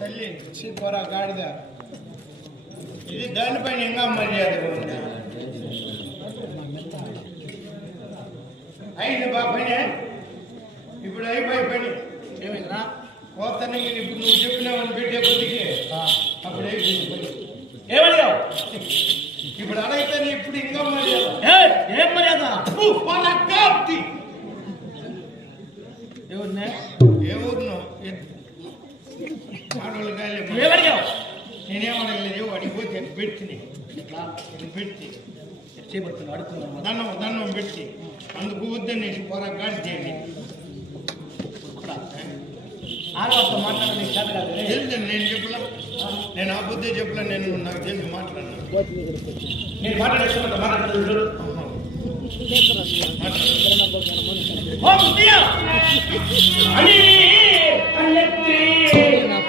తల్లి చీపోరా గాడిద ఇది దానిపైన ఇంకా మర్యాదగా ఉంది. అయింది బా పని, ఇప్పుడు అయిపోయి పని. ఏమైందిరా కోతని ఇప్పుడు నువ్వు చెప్పినావని పెట్టే కొద్దికి అప్పుడు అయిపోయింది పని. ఏమడిగావు? ఇప్పుడు అడగితే ఇప్పుడు ఇంకా మర్యాద. ఏం మర్యాద? ఎవరినే ఏ ఊరును ఆడవాళ్ళు కాలే. ఏమడిగావు? నేనేమడలేదు, అడిగిపోతే పెట్టి పెట్టి చేపడుతున్నా అడుగుతున్నాను. దండం పెట్టి అందుకు వద్దనేసి పొర గాడి చేయండి. ఆడవాళ్ళతో మాట్లాడే చేత కాదు. తెలుసు నేను చెప్పలా, నేను ఆ బుద్ధి చెప్పలా, నేను నాకు తెలిసి మాట్లాడినా. నేను మాట్లాడే మాట్లాడలేదు. మాట్లాడు.